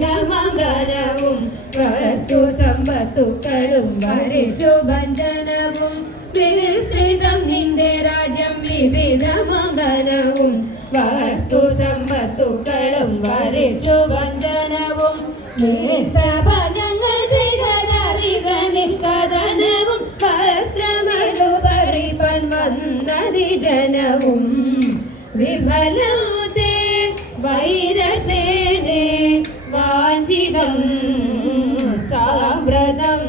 വിവിധമംഗലവും വസ്തു സമ്പത്തുക്കളും വരിച്ചു ഭഞ്ജനവും വിസ്തൃതം നിന്റെ രാജ്യം വിവിധമംഗലവും വസ്തു സമ്പത്തുക്കളും വരിച്ചു ഭഞ്ജനവും നിസ്തപനങ്ങൾ ചെയ്തറിക നിൻകഥനവും വസ്ത്രമരുപറിപ്പൻ വന്നതി ജനവും വിഫലത്തെ വൈരസേനെ വാഞ്ചിതം സാമ്പ്രതം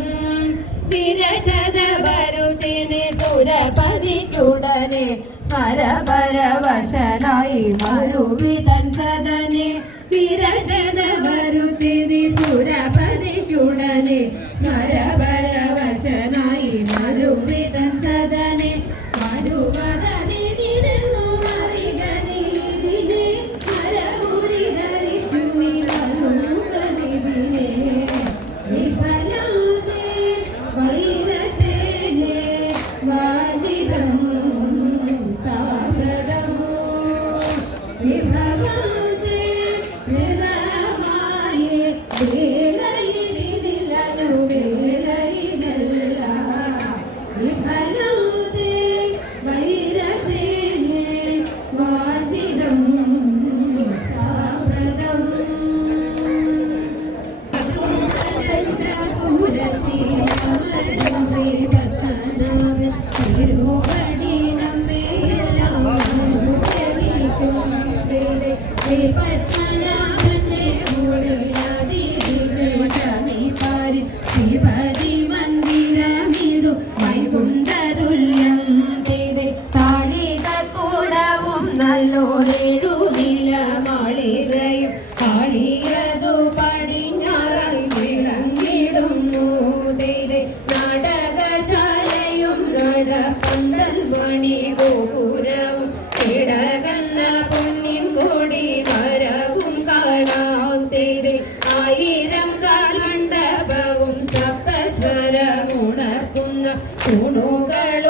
വിരശത വരുത്തിനെ സുരപതിക്കുടനെ സ്മരപരവശനായി മരുവിതൻ സദനെ വിരശത വരുത്തിനെ സുരപതിക്കുടനെ സ്മരപരവശനായി മരുവിതൻ സദനെ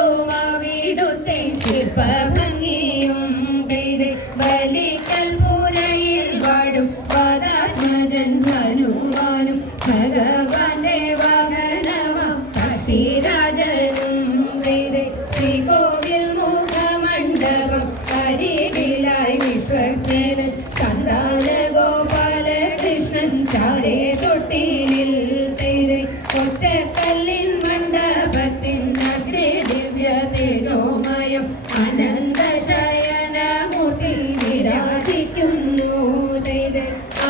ൂകളുമാവിടുത്തെ ശില്പഭംഗിയും ബലിക്കൽപുരയിൽ വാഴും പദാത്മജൻ ഹനുമാനും ഭഗവാന്റെ വാഹനമാം കാശിരാജനും ശ്രീകോവിൽ മുഖമണ്ഡപം അരികിലായി വിശ്വസേനൻ സന്താന ഗോപാലകൃഷ്ണൻ ചാരേ തൊട്ടിലിൽ ഒറ്റക്കല്ലിൻ മണ്ഡപത്തിൻ അഗ്രേ ദിവ്യ തേജോമയം അനന്തശയനമൂർത്തി വിരാജിക്കുന്നു.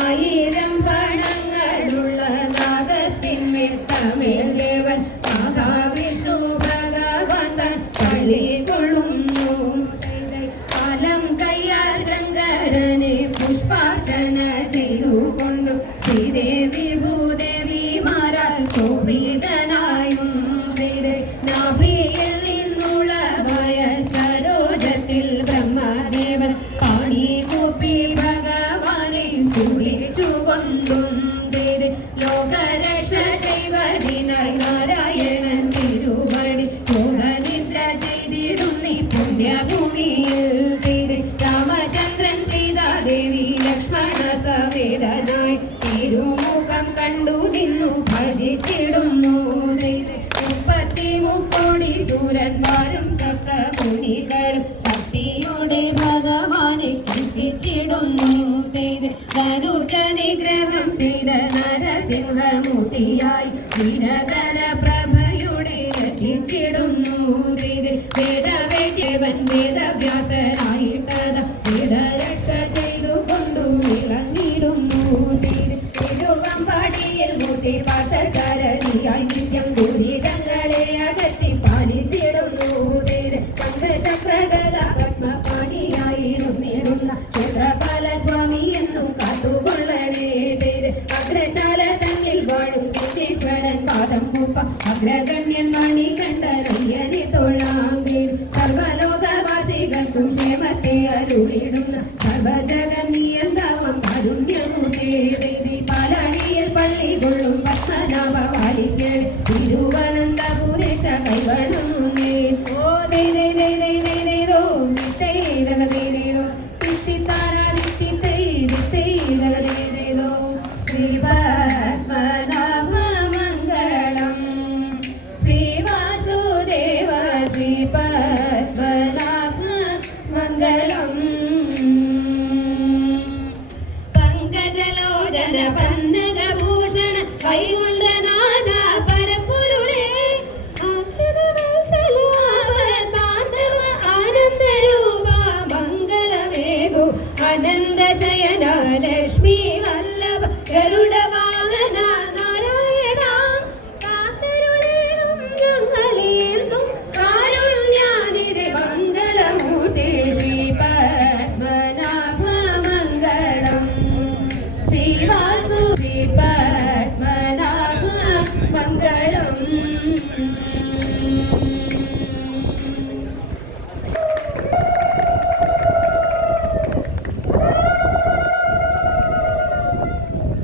ആയിരം പണങ്ങളുള്ള നാഗത്തിന്മേൽ തമിഴ് ദേവൻ മഹാവിഷ്ണു ഭഗവാൻ താൻ പള്ളി കൊള്ളുന്നു. കാലം കയ്യാൽ ശങ്കരനെ പുഷ്പാർച്ചന ചെയ്തുകൊണ്ടു ശ്രീദേവി ഭൂദേവിമാരാൽ ശോഭിതനായും നാഭിയിൽ നിന്നുളവായ സരോജത്തിൽ ബ്രഹ്മദേവൻ പാണി കൂപ്പി ഭഗവാനെ സ്തുതിച്ചുകൊണ്ടും ലോകരക്ഷ ചെയ്വതിനായി നാരായണൻ തിരുവടി മോഹനിദ്ര ചെയ്തിടുന്നി പുണ്യഭൂമിയിൽ രാമചന്ദ്രൻ സീതാദേവി ലക്ഷ്മണ സമേതനായി തിരുമുഖം കണ്ടു നിന്നു ഭജിച്ചിടുന്നു. 33 സൂരന്മാരും സപ്തമുനികളും ഭക്തിയോടെ ഭഗവാനെ കീർത്തിച്ചിടുന്നു. ധനുജനിഗ്രഹം ചെയ്ത നരസിംഹമൂർത്തിയായി വീരധര പ്രഭയുടെ രക്ഷിച്ചിടുന്നു. വേദവേദ്യവൻ വേദവ്യാസനായിട്ടത വേദരക്ഷ ചെയ്തുകൊണ്ടു വിളങ്ങിടുന്നു. തിരുവമ്പാടിയിൽ മൂർത്തി പാർത്ഥസാരഥിയായി നിത്യം ദുരിതങ്ങളെ അകറ്റി പാലിച്ചിടുന്നു. ചക്രകല പത്മപാണിയായിരുന്നിടുന്ന ക്ഷേത്രപാല സ്വാമി എന്നും കാത്തുകൊള്ളണേ. അഗ്രശാല തന്നിൽ വാഴും വിദ്യേശ്വരൻ പാദം കൂപ്പ അഗ്രഗണ്യൻ മണികണ്ഠ